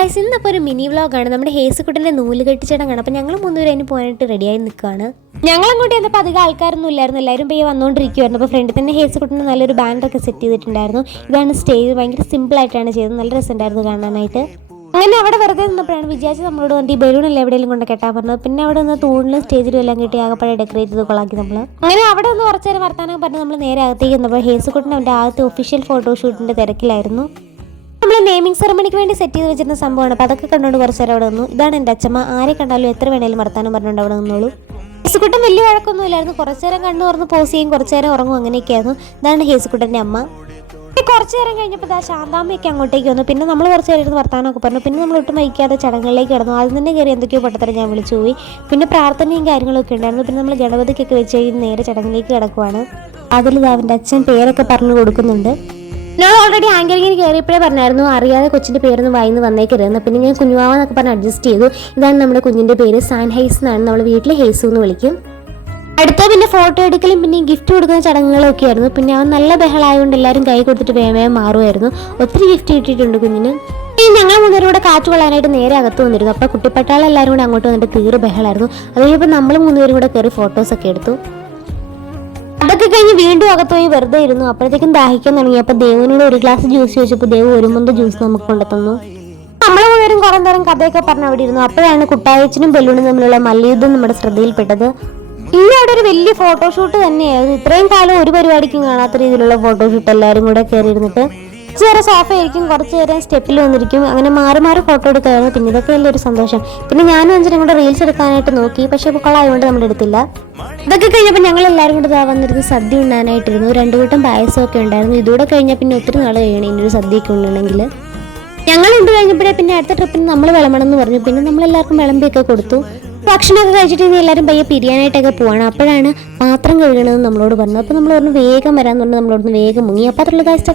Guys, ഇന്നപ്പോൾ ഒരു mini വ്ളോഗാണ്. നമ്മുടെ ഹേസുക്കുട്ടൻ്റെ നൂല് കെട്ടിച്ചടങ്ങാണ്. അപ്പോൾ ഞങ്ങൾ മൂന്നുപേരും അതിന് പോകാനായിട്ട് റെഡിയായി നിൽക്കുകയാണ്. ഞങ്ങളങ്ങോട്ട് ചെന്നപ്പോൾ അധികം ആൾക്കാരൊന്നും ഇല്ലായിരുന്നു, എല്ലാവരും പോയി വന്നുകൊണ്ടിരിക്കുമായിരുന്നു. അപ്പോൾ ഫ്രണ്ടിൽ തന്നെ ഹേസുക്കുട്ടന് നല്ലൊരു ബാൻഡൊക്കെ സെറ്റ് ചെയ്തിട്ടുണ്ടായിരുന്നു. ഇതാണ് സ്റ്റേജ്, ഭയങ്കര സിമ്പിളായിട്ടാണ് ചെയ്തത്, നല്ല രസമുണ്ടായിരുന്നു കാണാനായിട്ട്. അങ്ങനെ അവിടെ വെറുതെ നിന്നപ്പോഴാണ് വിചാരിച്ച് നമ്മളോട് വണ്ടി ബലൂണെല്ലാം എവിടെയെങ്കിലും കൊണ്ട് കെട്ടാൻ പറഞ്ഞത്. പിന്നെ അവിടെ നിന്ന് തൂണിലും സ്റ്റേജിലും എല്ലാം കെട്ടി ആകെപ്പാടെ ഡെക്കറേറ്റ് ചെയ്ത് കൊള്ളാക്കി നമ്മൾ. അങ്ങനെ അവിടെ ഒന്ന് കുറച്ച് നേരം വർത്താനം പറഞ്ഞ് നമ്മൾ നേരെ അകത്തേക്ക് വന്നപ്പോൾ ഹേസുക്കുട്ടൻ അവൻ്റെ ആദ്യത്തെ ഒഫീഷ്യൽ ഫോട്ടോഷൂട്ടിൻ്റെ തിരക്കിലായിരുന്നു. നമ്മൾ നെയിമിംഗ് സെറമണിക്ക് വേണ്ടി സെറ്റ് ചെയ്ത് വെച്ചിരുന്ന സംഭവമാണ്. അപ്പോൾ അതൊക്കെ കണ്ടുകൊണ്ട് കുറച്ച് നേരം അവിടെ വന്നു. ഇതാണ് എൻ്റെ അച്ഛമ്മ, ആരെ കണ്ടാലും എത്ര വേണേലും വർത്താനം പറഞ്ഞുകൊണ്ട് അവിടെ നിന്നോളൂ. ഹേസുക്കുട്ടൻ വലിയ വഴക്കൊന്നും ഇല്ലായിരുന്നു, കുറച്ച് നേരം കണ്ണു തുറന്ന് പോസ് ചെയ്യും, കുറച്ച് നേരം ഉറങ്ങും, അങ്ങനെയൊക്കെയായിരുന്നു. ഇതാണ് ഹേസുക്കുട്ടൻ്റെ അമ്മ. കുറച്ച് നേരം കഴിഞ്ഞപ്പോൾ ശാന്താമ്മയൊക്കെ അങ്ങോട്ടേക്ക് വന്നു. പിന്നെ നമ്മൾ കുറച്ച് നേരം ഇരുന്ന് വർത്താനമൊക്കെ പറഞ്ഞു. പിന്നെ നമ്മൾ ഒട്ടും വഹിക്കാതെ ചടങ്ങുകളിലേക്ക് കിടന്നു. ആദ്യം തന്നെ കയറി എന്തൊക്കെയോ പെട്ടെന്ന് ഞാൻ വിളിച്ചു പോയി. പിന്നെ പ്രാർത്ഥനയും കാര്യങ്ങളൊക്കെ ഉണ്ടായിരുന്നു. പിന്നെ നമ്മൾ ഗണപതിക്കൊക്കെ വെച്ച് കഴിഞ്ഞ് നേരെ ചടങ്ങിലേക്ക് കിടക്കുവാണ്. അതിൽ അവൻ്റെ അച്ഛൻ പേരൊക്കെ പറഞ്ഞു കൊടുക്കുന്നുണ്ട്. ഞാൻ ഓൾറെഡി ആങ്കറിങ്ങിന് കയറിയപ്പോഴേ പറഞ്ഞായിരുന്നു അറിയാതെ കൊച്ചിൻ്റെ പേരൊന്നും വായിന്ന് വന്നേക്കരുതെന്ന്. പിന്നെ ഞാൻ കുഞ്ഞുവാവ എന്നൊക്കെ പറഞ്ഞ് അഡ്ജസ്റ്റ് ചെയ്തു. ഇതാണ് നമ്മുടെ കുഞ്ഞിൻ്റെ പേര്, സാൻഹൈസ് എന്നാണ്. നമ്മൾ വീട്ടിൽ ഹേസു എന്ന് വിളിക്കും. അടുത്ത പിന്നെ ഫോട്ടോ എടുക്കലും പിന്നെ ഗിഫ്റ്റ് കൊടുക്കുന്ന ചടങ്ങുകളൊക്കെ ആയിരുന്നു. പിന്നെ അവൻ നല്ല ബഹളമായതുകൊണ്ട് എല്ലാവരും കൈ കൊടുത്തിട്ട് വേഗം മാറുമായിരുന്നു. ഒത്തിരി ഗിഫ്റ്റ് കിട്ടിയിട്ടുണ്ട് കുഞ്ഞിന്. ഞങ്ങൾ മൂന്നുപേരും കൂടെ കാറ്റ് കൊള്ളാനായിട്ട് നേരെ അകത്ത് വന്നിരുന്നു. അപ്പോൾ കുട്ടിപ്പട്ടാളെല്ലാവരും കൂടെ അങ്ങോട്ട് വന്നിട്ട് തീരെ ബഹളമായിരുന്നു. അത് കഴിഞ്ഞപ്പോൾ നമ്മൾ മൂന്നുപേരും കൂടെ കയറി ഫോട്ടോസൊക്കെ എടുത്തു. അതൊക്കെ കഴിഞ്ഞ് വീണ്ടും അകത്ത് പോയി വെറുതെ ഇരുന്നു. അപ്പോഴത്തേക്കും ദാഹിക്കാൻ തുടങ്ങി. അപ്പോൾ ദേവനോട് ഒരു ഗ്ലാസ് ജ്യൂസ് ചോദിച്ചപ്പോൾ ദേവ് ഒരു മുന്ത ജ്യൂസ് നമുക്ക് കൊണ്ടുതന്നു. നമ്മൾ മൂന്നുപേരും കുറേ നേരം കഥയൊക്കെ പറഞ്ഞ് അവിടെ ഇരുന്നു. അപ്പോഴാണ് കുട്ടായച്ചനും ബലൂണും തമ്മിലുള്ള മല്ലയുദ്ധം നമ്മുടെ ശ്രദ്ധയിൽപ്പെട്ടത്. ഇന്ന് അവിടെ ഒരു വലിയ ഫോട്ടോഷൂട്ട് തന്നെയായിരുന്നു. ഇത്രയും കാലം ഒരു പരിപാടിക്കും കാണാത്ത രീതിയിലുള്ള ഫോട്ടോഷൂട്ട്. എല്ലാവരും കൂടെ കയറി ഇരുന്നിട്ട് കുറച്ച് നേരം സോഫയായിരിക്കും, കുറച്ച് നേരം സ്റ്റെപ്പിൽ വന്നിരിക്കും, അങ്ങനെ മാറി മാറി ഫോട്ടോ എടുക്കായിരുന്നു. പിന്നെ ഇതൊക്കെ വലിയൊരു സന്തോഷം. പിന്നെ ഞാനും അഞ്ചനും കൂടെ റീൽസ് എടുക്കാനായിട്ട് നോക്കി, പക്ഷേ പൂക്കളായതുകൊണ്ട് നമ്മൾ എടുത്തില്ല. ഇതൊക്കെ കഴിഞ്ഞപ്പോൾ ഞങ്ങൾ എല്ലാവരും കൂടെ വന്നിരുന്ന് സദ്യ ഉണ്ണാനായിട്ടിരുന്നു. 2 കൂട്ടം പായസമൊക്കെ ഉണ്ടായിരുന്നു. ഇതൂടെ കഴിഞ്ഞാൽ പിന്നെ ഒത്തിരി നാൾ കഴിയണം ഇനിയൊരു സദ്യയൊക്കെ ഉണ്ടെങ്കിൽ. ഞങ്ങൾ ഉണ്ട് കഴിഞ്ഞപ്പോഴേ പിന്നെ അടുത്ത ട്രിപ്പിന് നമ്മൾ വിളമ്പണം എന്ന് പറഞ്ഞു. പിന്നെ നമ്മളെല്ലാവർക്കും വിളമ്പിയൊക്കെ കൊടുത്തു. ഭക്ഷണമൊക്കെ കഴിച്ചിട്ട് ഇനി എല്ലാവരും പയ്യെ പിരിയാനായിട്ടൊക്കെ പോവാണ്. അപ്പോഴാണ് പാത്രം കഴുകണമെന്ന് നമ്മളോട് പറഞ്ഞത്. അപ്പോൾ നമ്മൾ പറഞ്ഞു വേഗം വരാമെന്ന് പറഞ്ഞ് നമ്മളോട് വേഗം മുങ്ങി. അപ്പോൾ അതുള്ള കാഴ്ച